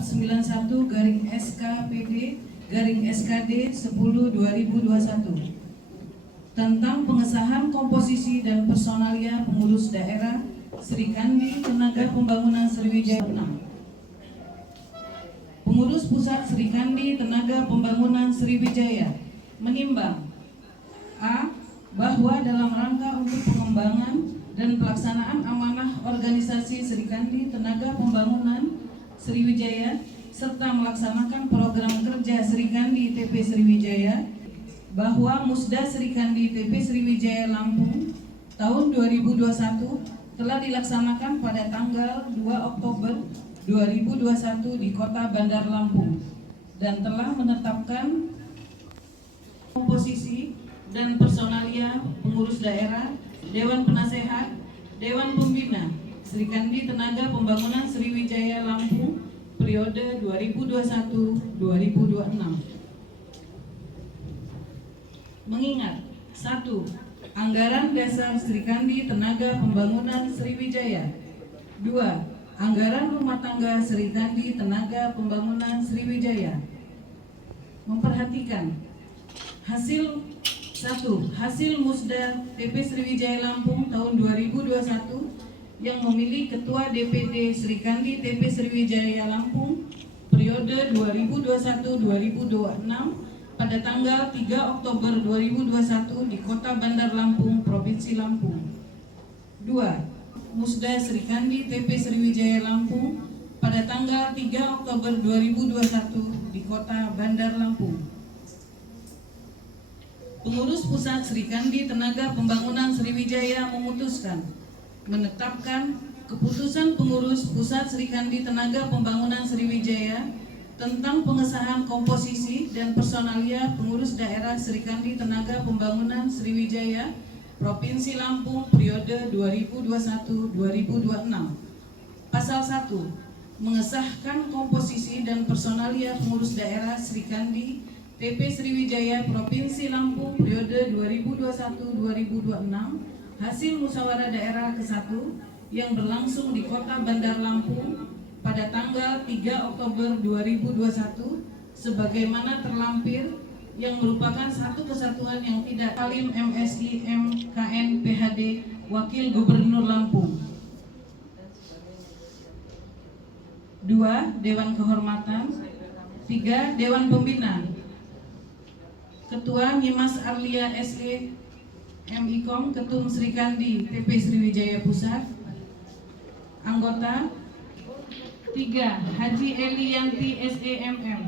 Bab 91/SKPD/SKD 10/2021 tentang pengesahan komposisi dan personalia pengurus daerah Serikandi Tenaga Pembangunan Sriwijaya 6. Pengurus Pusat Serikandi Tenaga Pembangunan Sriwijaya menimbang A. Bahwa dalam rangka untuk pengembangan dan pelaksanaan amanah organisasi Serikandi Tenaga Pembangunan Sriwijaya serta melaksanakan program kerja Serikandi TP Sriwijaya, bahwa Musda Serikandi TP Sriwijaya Lampung tahun 2021 telah dilaksanakan pada tanggal 2 Oktober 2021 di Kota Bandar Lampung dan telah menetapkan komposisi dan personalia pengurus daerah, Dewan Penasehat, Dewan Pembina Serikandi Tenaga Pembangunan Sriwijaya Lampung periode 2021-2026. Mengingat 1. Anggaran dasar Serikandi Tenaga Pembangunan Sriwijaya. 2. Anggaran rumah tangga Serikandi Tenaga Pembangunan Sriwijaya. Memperhatikan hasil Musda TP Sriwijaya Lampung tahun 2021 yang memilih Ketua DPD Serikandi TP Sriwijaya Lampung periode 2021-2026 pada tanggal 3 Oktober 2021 di Kota Bandar Lampung, Provinsi Lampung. 2. Musda Serikandi TP Sriwijaya Lampung pada tanggal 3 Oktober 2021 di Kota Bandar Lampung. Pengurus Pusat Serikandi Tenaga Pembangunan Sriwijaya memutuskan menetapkan keputusan Pengurus Pusat Serikandi Tenaga Pembangunan Sriwijaya tentang pengesahan komposisi dan personalia pengurus daerah Serikandi Tenaga Pembangunan Sriwijaya Provinsi Lampung periode 2021-2026. Pasal 1. Mengesahkan komposisi dan personalia pengurus daerah Serikandi TP Sriwijaya Provinsi Lampung periode 2021-2026 hasil musyawarah daerah ke-1 yang berlangsung di Kota Bandar Lampung pada tanggal 3 Oktober 2021 sebagaimana terlampir, yang merupakan satu kesatuan yang tidak Halim MSI MKN PHD Wakil Gubernur Lampung. 2. Dewan Kehormatan. 3. Dewan Pembina. Ketua Nyimas Arlia SE MIKOM Ketum Serikandi TP Sriwijaya Pusat. Anggota 3. Haji Eli Yanti SEMM.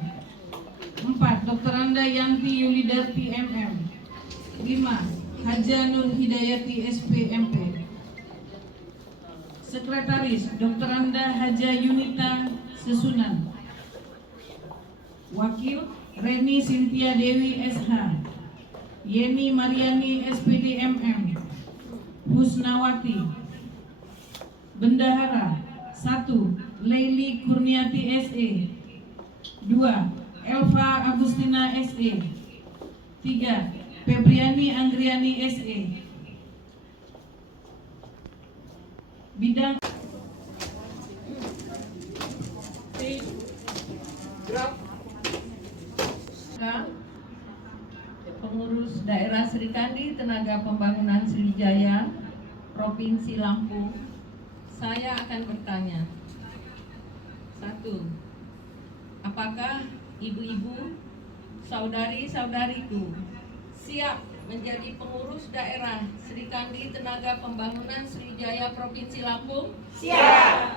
4. Dr. Anda Yanti Yulidarti MM. 5. Haja Nur Hidayati SPMP. Sekretaris Dr. Anda Haja Yunita Sesunan. Wakil Reni Sintia Dewi SH, Yeni Mariani SPD MM, Husnawati. Bendahara 1. Leili Kurniati SE. 2. Elva Agustina SE. 3. Febriani Anggriani SE. Bidang Pengurus Daerah Serikandi Tenaga Pembangunan Sriwijaya Provinsi Lampung. Saya akan bertanya. 1. Apakah ibu-ibu, saudari-saudariku siap menjadi pengurus daerah Serikandi Tenaga Pembangunan Sriwijaya Provinsi Lampung? Siap.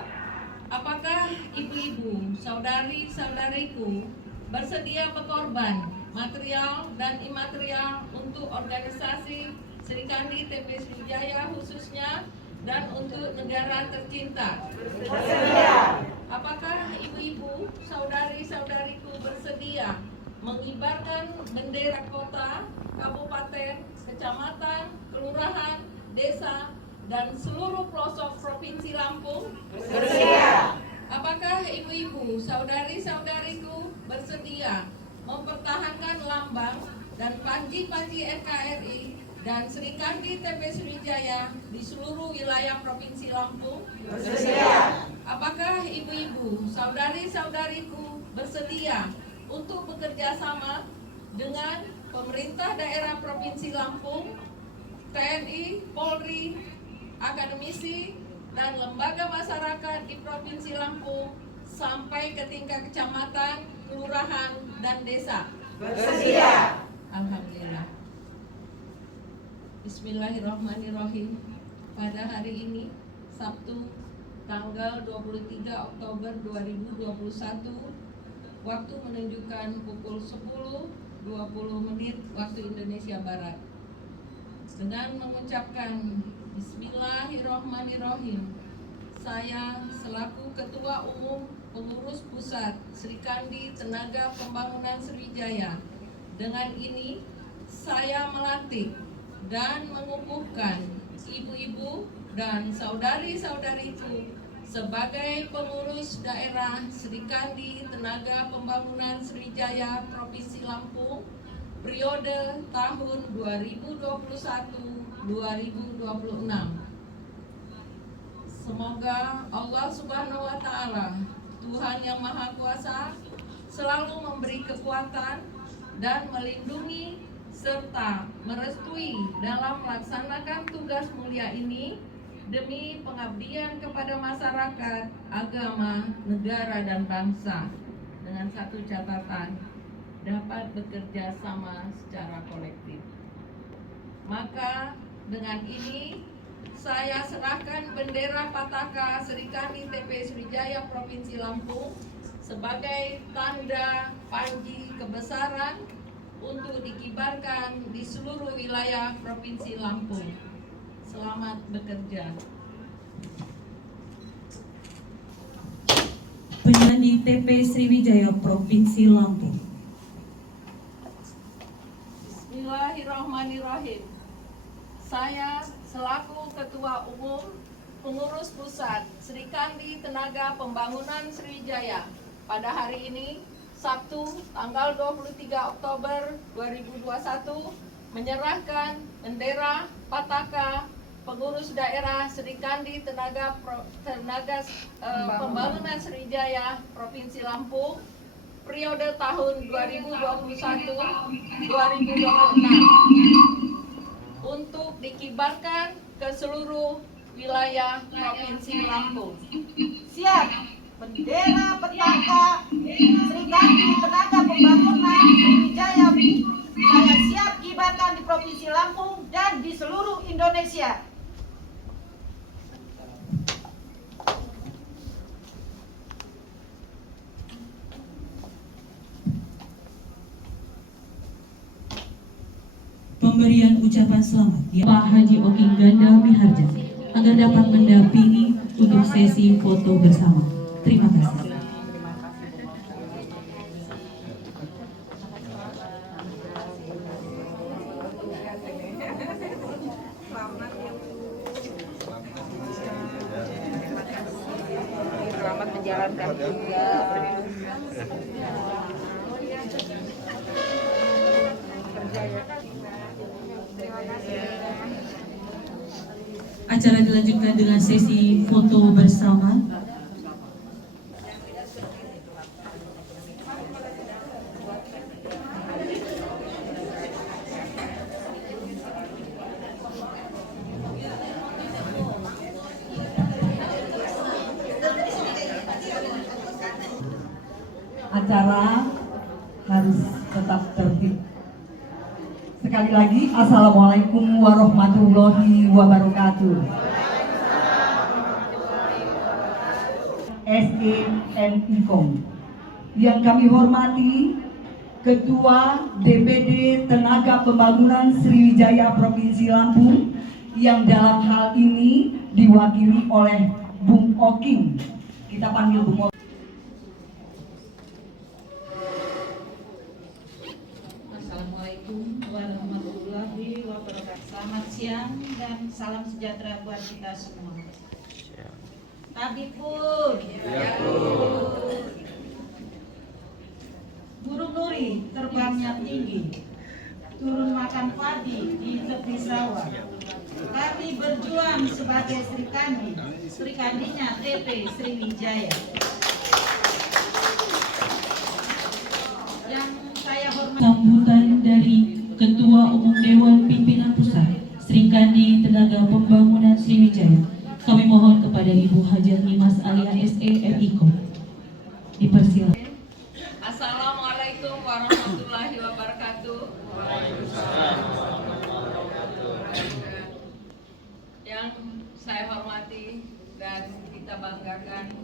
Apakah ibu-ibu, saudari-saudariku bersedia berkorban material dan imaterial untuk organisasi Serikandi TP Sriwijaya khususnya dan untuk negara tercinta? Bersedia. Apakah ibu-ibu, saudari-saudariku bersedia mengibarkan bendera kota, kabupaten, kecamatan, kelurahan, desa, dan seluruh pelosok Provinsi Lampung? Bersedia. Apakah ibu-ibu, saudari-saudariku bersedia mempertahankan lambang dan panji-panji NKRI dan Sri Kandi TP Sriwijaya di seluruh wilayah Provinsi Lampung? Bersedia. Apakah ibu-ibu, saudari-saudariku bersedia untuk bekerja sama dengan pemerintah daerah Provinsi Lampung, TNI, Polri, akademisi, dan lembaga masyarakat di Provinsi Lampung sampai ke tingkat kecamatan, kelurahan, dan desa? Bersedia. Alhamdulillah. Bismillahirrahmanirrahim. Pada hari ini, Sabtu, tanggal 23 Oktober 2021, waktu menunjukkan pukul 10.20 waktu Indonesia Barat. Dengan mengucapkan Bismillahirrahmanirrahim, saya selaku Ketua Umum Pengurus Pusat Sri Kandi Tenaga Pembangunan Sriwijaya, dengan ini saya melantik dan mengukuhkan ibu-ibu dan saudari-saudariku sebagai pengurus daerah Sri Kandi Tenaga Pembangunan Sriwijaya Provinsi Lampung periode tahun 2021-2026. Semoga Allah Subhanahu wa Ta'ala, Tuhan yang Maha Kuasa, selalu memberi kekuatan dan melindungi serta merestui dalam melaksanakan tugas mulia ini demi pengabdian kepada masyarakat, agama, negara, dan bangsa, dengan satu catatan: dapat bekerja sama secara kolektif. Maka dengan ini saya serahkan bendera Pataka Sri Kandi TP Sriwijaya Provinsi Lampung sebagai tanda panji kebesaran untuk dikibarkan di seluruh wilayah Provinsi Lampung. Selamat bekerja. Penyanyi TP Sriwijaya Provinsi Lampung. Bismillahirrahmanirrahim. Saya selaku Ketua Umum Pengurus Pusat Sri Kandi Tenaga Pembangunan Sriwijaya pada hari ini, Sabtu, tanggal 23 Oktober 2021, menyerahkan bendera Pataka Pengurus Daerah Sri Kandi Tenaga Pembangunan Sriwijaya Provinsi Lampung periode tahun 2021-2026 untuk dikibarkan ke seluruh wilayah Provinsi Lampung. Siap. Bendera Pataka Sri Kandi Tenaga Pembangunan Sriwijaya saya siap kibarkan di Provinsi Lampung dan di seluruh Indonesia. Pemberian ucapan selamat Pak Haji Oking Ganda Miharja agar dapat mendampingi untuk sesi foto bersama. Terima kasih. Selamat menjalankan tugas. Acara dilanjutkan dengan sesi foto bersama. Acara harus tetap tertib. Sekali lagi, Assalamualaikum warahmatullahi wabarakatuh. SENIKOM. Yang kami hormati Ketua DPD Tenaga Pembangunan Sriwijaya Provinsi Lampung, yang dalam hal ini diwakili oleh Bung Oking. Kita panggil Bung Oking. Assalamualaikum warahmatullahi wabarakatuh. Selamat siang dan salam sejahtera buat kita semua. Tabipun. Burung Nuri terbangnya tinggi, turun makan padi di tepi sawah. Kami berjuang sebagai Sri Kandinya TP Sriwijaya. Yang saya hormati Sambutan dari Ketua Umum Dewan Pimpinan Pusat Sri Kandi Tenaga Pembangunan Sriwijaya. Kami mohon kepada Ibu Hajah Nimas Alia SE FIKO. Dipersilakan. Assalamualaikum warahmatullahi wabarakatuh. Yang saya hormati dan kita banggakan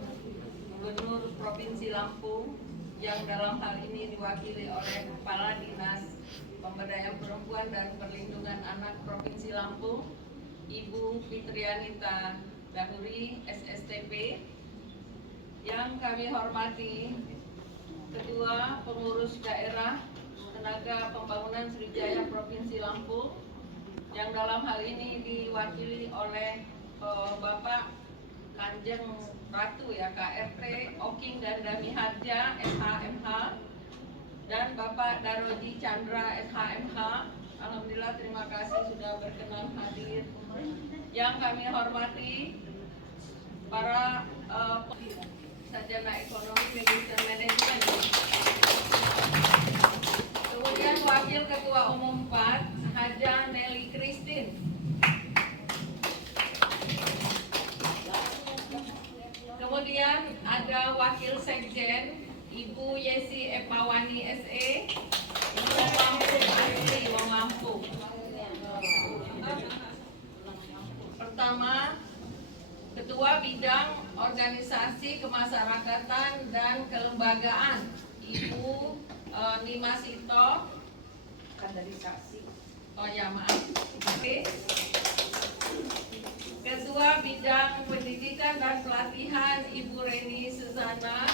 Gubernur Provinsi Lampung yang dalam hal ini diwakili oleh Kepala Dinas Pemberdayaan Perempuan dan Perlindungan Anak Provinsi Lampung, Ibu Fitrianita Dahuri, SSTP. Yang kami hormati Ketua Pengurus Daerah Tenaga Pembangunan Sriwijaya Provinsi Lampung, yang dalam hal ini diwakili oleh Bapak Kanjeng Ratu ya, KRT Oking Ganda Miharja SHMH, dan Bapak Daroji Chandra SHMH. Alhamdulillah, terima kasih sudah berkenan hadir. Yang kami hormati para sarjana ekonomi dan manajemen. Kemudian Wakil Ketua Umum 4 Haja Nelly Christine. Kemudian ada Wakil Sekjen Ibu Yesi Epawani SE, Wong Lampung. Pertama, Ketua Bidang Organisasi Kemasyarakatan dan Kelembagaan Ibu Nimasito. Oh ya, maaf. Oke. Ketua Bidang Pendidikan dan Pelatihan Ibu Reni Susana.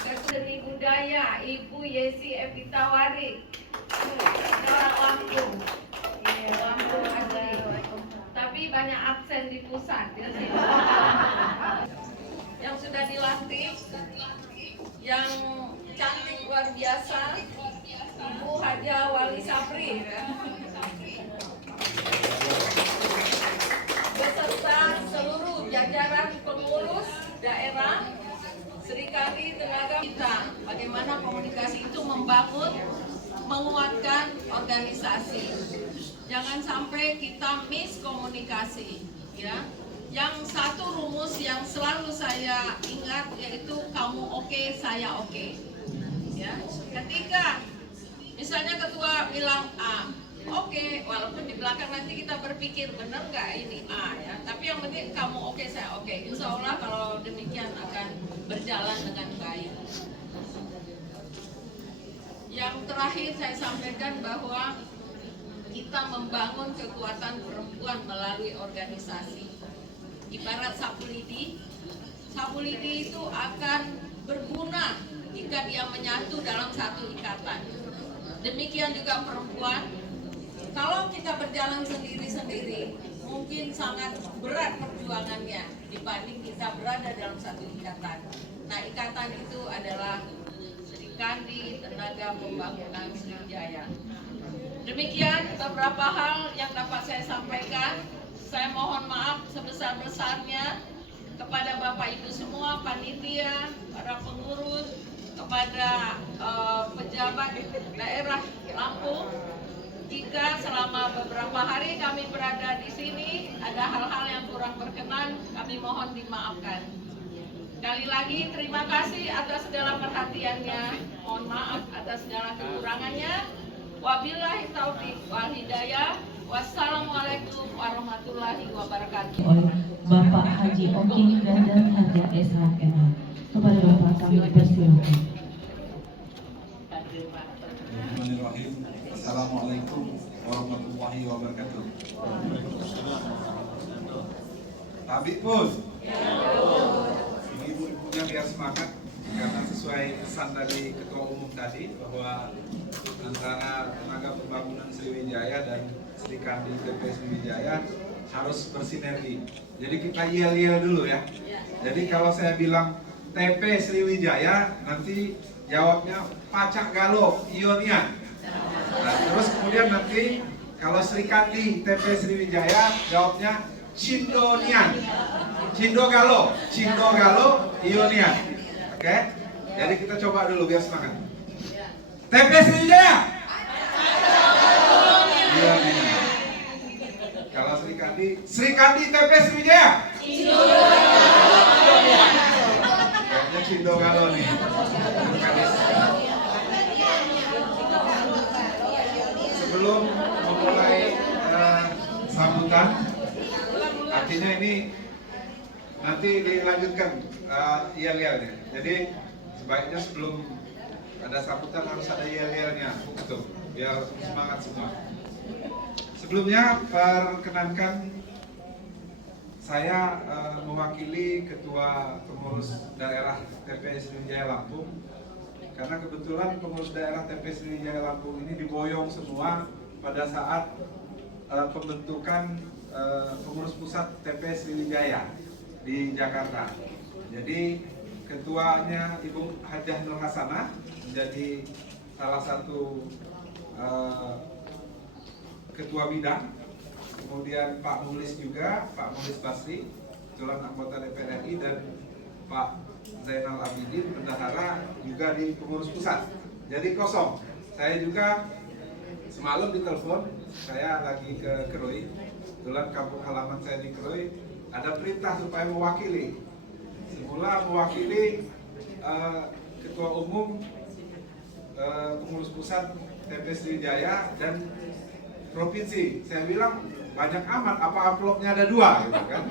Ketua Seni Budaya Ibu Yesi Epitawari. Orang Lampung. Lampung asli. Tapi banyak absen di pusat ya sih. Yang sudah dilantik, yang cantik luar biasa, Ibu Haja Wali Sapri ya. Beserta seluruh jajaran pengurus daerah Sri Kandi Tenaga kita. Bagaimana komunikasi itu membangun, menguatkan organisasi. Jangan sampai kita miskomunikasi, ya. Yang satu rumus yang selalu saya ingat yaitu kamu oke, saya oke. Ya. Ketika misalnya ketua bilang A, oke, walaupun di belakang nanti kita berpikir benar nggak ini A ya. Tapi yang penting kamu oke, saya oke. Insya Allah kalau demikian akan berjalan dengan baik. Yang terakhir saya sampaikan bahwa kita membangun kekuatan perempuan melalui organisasi. Ibarat sapu lidi itu akan berguna jika dia menyatu dalam satu ikatan. Demikian juga perempuan. Kalau kita berjalan sendiri-sendiri, mungkin sangat berat perjuangannya dibanding kita berada dalam satu ikatan. Nah, ikatan itu adalah Sri Kandi Tenaga Pembangunan Sriwijaya. Demikian beberapa hal yang dapat saya sampaikan. Saya mohon maaf sebesar-besarnya kepada Bapak Ibu semua, panitia, para pengurus, kepada pejabat daerah Lampung. Jika selama beberapa hari kami berada di sini ada hal-hal yang kurang berkenan, kami mohon dimaafkan. Sekali lagi terima kasih atas segala perhatiannya. Mohon maaf atas segala kekurangannya. Wabillahi taufiq wal hidayah. Wassalamualaikum warahmatullahi wabarakatuh. Oleh Bapak Haji Oking Ganda Miharja SHMH. Kepada Bapak kami persilakan. Bismillahirrahmanirrahim. Assalamualaikum warahmatullahi wabarakatuh. Tabik Pus. Ini ibu-ibunya biar semangat karena sesuai pesan dari Ketua Umum tadi bahwa antara Tenaga Pembangunan Sriwijaya dan Sri Kandi TP Sriwijaya harus bersinergi. Jadi kita yel-yel dulu ya. Jadi kalau saya bilang TP Sriwijaya, nanti jawabnya Pacak Galo Ionian. Nah, terus kemudian nanti kalau Sri Kandi TP Sriwijaya jawabnya Cindonian, Cindogalo, Ionian. Oke? Jadi kita coba dulu biar semangat. TP Sriwijaya. Ionian. Kalau Sri Kandi TP Sriwijaya. Kayaknya Cindogalo nih. Sebelum memulai sambutan, artinya ini nanti dilanjutkan yel-yelnya. Jadi sebaiknya sebelum ada sambutan harus ada yel-yelnya, betul, biar semangat semua. Sebelumnya perkenankan saya mewakili Ketua Pengurus Daerah TP Sriwijaya Lampung, karena kebetulan pengurus daerah TP Sriwijaya Lampung ini diboyong semua pada saat pembentukan pengurus pusat TP Sriwijaya di Jakarta. Jadi ketuanya Ibu Hajah Nur Hasanah menjadi salah satu ketua bidang. Kemudian Pak Mulis juga, Pak Mulis Basri, kebetulan anggota DPR RI, dan Pak Zainal Abidin, bendahara juga di pengurus pusat. Jadi kosong. Saya juga semalam ditelepon, saya lagi ke Krui, kebetulan kampung halaman saya di Krui, ada perintah supaya mewakili. Semula mewakili Ketua Umum Pengurus Pusat TP Sriwijaya dan Provinsi. Saya bilang, banyak amat, apa amplopnya ada 2 gitu kan.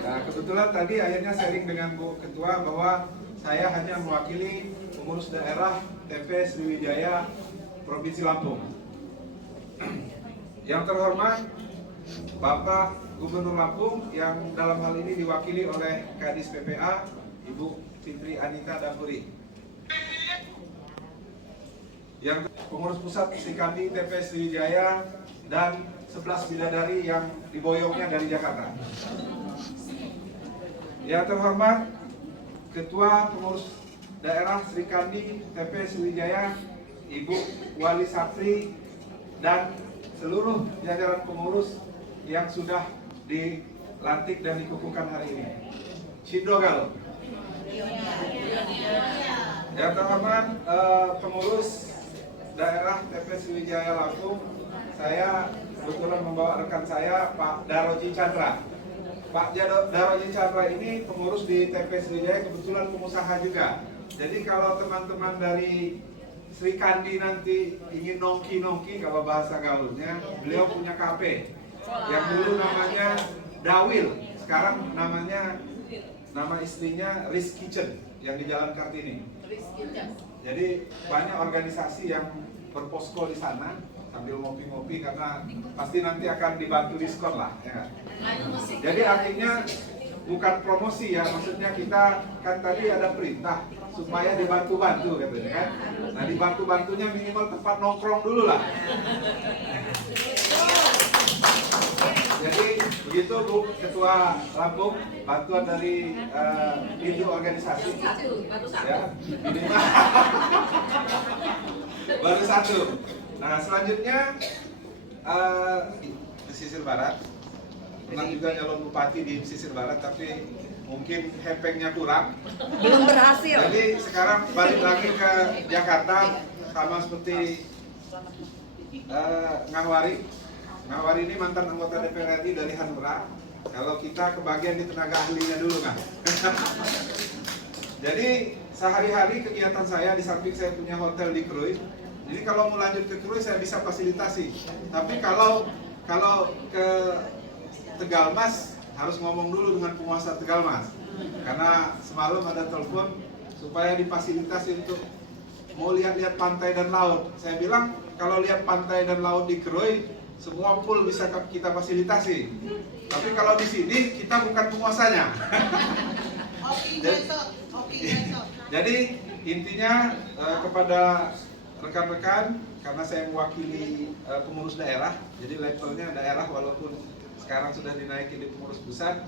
Nah, kebetulan tadi akhirnya sharing dengan Bu Ketua bahwa saya hanya mewakili pengurus daerah TP Sriwijaya Provinsi Lampung. Yang terhormat Bapak Gubernur Lampung yang dalam hal ini diwakili oleh Kadis PPA Ibu Fitri Anita Dapuri. Yang pengurus pusat Sri Kandi TP Sriwijaya dan 11 bidadari yang diboyongnya dari Jakarta. Yang terhormat Ketua Pengurus Daerah Sri Kandi TP Sriwijaya Ibu Wali Sapri dan seluruh jajaran pengurus yang sudah dilantik dan dikukuhkan hari ini. Cindogalo. Yang terhormat pengurus daerah TP Sriwijaya Lampung, saya kebetulan membawa rekan saya Pak Daroji Chandra. Pak Daroji Chandra ini pengurus di TP Sriwijaya, kebetulan pengusaha juga. Jadi kalau teman-teman dari Sri Kandi nanti ingin nongki-nongki, kalau bahasa gaulnya, beliau punya kafe yang dulu namanya Dawil, sekarang namanya, nama istrinya Riz Kitchen yang di Jalan Kartini. Jadi banyak organisasi yang berposko di sana sambil ngopi-ngopi, karena pasti nanti akan dibantu diskon lah, ya. Jadi artinya bukan promosi ya, maksudnya kita kan tadi ada perintah supaya dibantu-bantu katanya kan. Nah, dibantu-bantunya minimal tempat nongkrong dulu lah. Jadi begitu Bu Ketua Lampung, bantuan dari Indo organisasi ya, minimal baru 1. Nah, selanjutnya pesisir barat. Pernah juga nyalon bupati di pesisir barat, tapi mungkin hepengnya kurang. Belum berhasil. Jadi sekarang balik lagi ke Jakarta, sama seperti Ngawari. Ngawari ini mantan anggota DPR RI dari Hanura. Kalau kita kebagian di tenaga ahlinya dulu kan. Jadi sehari-hari kegiatan saya, di samping saya punya hotel di Krui. Jadi kalau mau lanjut ke Krui saya bisa fasilitasi. Tapi kalau ke Tegalmas harus ngomong dulu dengan penguasa Tegalmas. Karena semalam ada telepon supaya difasilitasi untuk mau lihat-lihat pantai dan laut. Saya bilang kalau lihat pantai dan laut di Krui, semua pool bisa kita fasilitasi. Tapi kalau di sini kita bukan penguasanya. Jadi intinya kepada rekan-rekan, karena saya mewakili pengurus daerah, jadi levelnya daerah walaupun sekarang sudah dinaiki di pengurus pusat.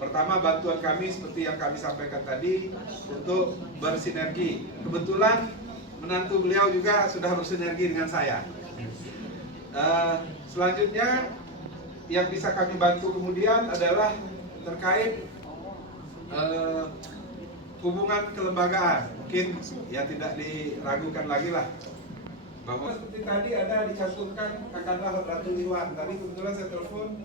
Pertama, bantuan kami seperti yang kami sampaikan tadi untuk bersinergi. Kebetulan menantu beliau juga sudah bersinergi dengan saya. Selanjutnya yang bisa kami bantu kemudian adalah terkait hubungan kelembagaan. Mungkin ya tidak diragukan lagi lah bahwa seperti tadi ada dicantumkan Kakanda Ratu Iwan. Tadi kebetulan saya telepon,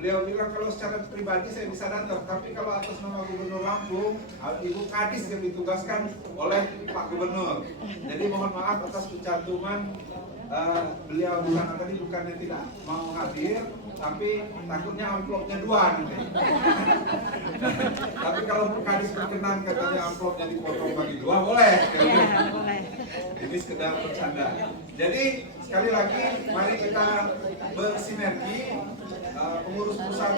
beliau bilang kalau secara pribadi saya bisa datang, tapi kalau atas nama Gubernur Lampung, Ibu Kadis yang ditugaskan oleh Pak Gubernur. Jadi mohon maaf atas pencantuman beliau di sana tadi, bukannya tidak mau hadir, tapi takutnya amplopnya 2 nanti. Tapi kalau Bu Kadis berkenan katanya amplopnya dipotong bagi 2, boleh. Ini sekedar bercanda. Jadi sekali lagi mari kita bersinergi, pengurus pusat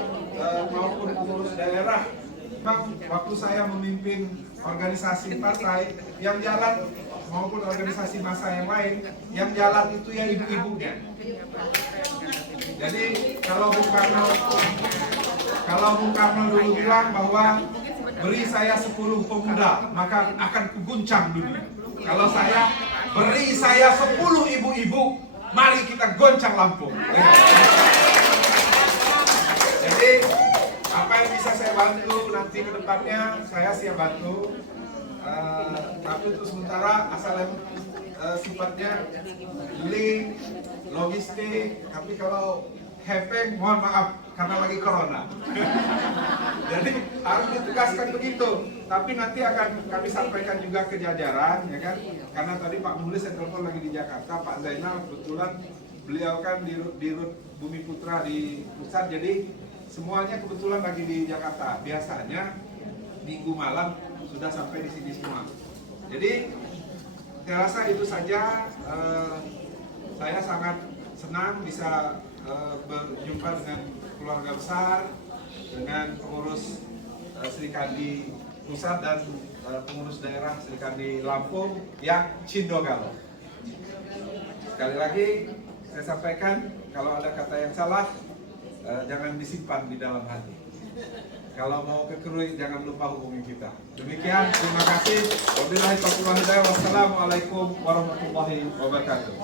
maupun pengurus daerah. Memang waktu saya memimpin organisasi partai yang jalan maupun organisasi massa yang lain, yang jalan itu ya ibu-ibunya. Jadi kalau Bung Karno dulu bilang bahwa beri saya 10 pemuda maka akan kuguncang dunia. Kalau saya beri saya 10 ibu-ibu, mari kita goncang Lampung. Jadi apa yang bisa saya bantu nanti ke depannya saya siap bantu. Tapi untuk sementara asal sifatnya link, logistik. Tapi kalau hepeng, mohon maaf karena lagi corona. Jadi harus ditugaskan begitu. Tapi nanti akan kami sampaikan juga ke jajaran, ya kan? Karena tadi Pak Mulis saya telepon lagi di Jakarta, Pak Zainal kebetulan beliau kan di Rut Bumi Putra di pusat, jadi semuanya kebetulan lagi di Jakarta. Biasanya minggu malam sudah sampai di sini semua. Jadi saya rasa itu saja. Saya sangat senang bisa berjumpa dengan keluarga besar, dengan pengurus Sri Kandi Pusat dan pengurus daerah Sri Kandi Lampung yang Cindogalo. Sekali lagi saya sampaikan, kalau ada kata yang salah jangan disimpan di dalam hati. Kalau mau ke Krui jangan lupa hubungi kita. Demikian, terima kasih. Wabillahi taufiq wal hidayah. Wassalamualaikum warahmatullahi wabarakatuh.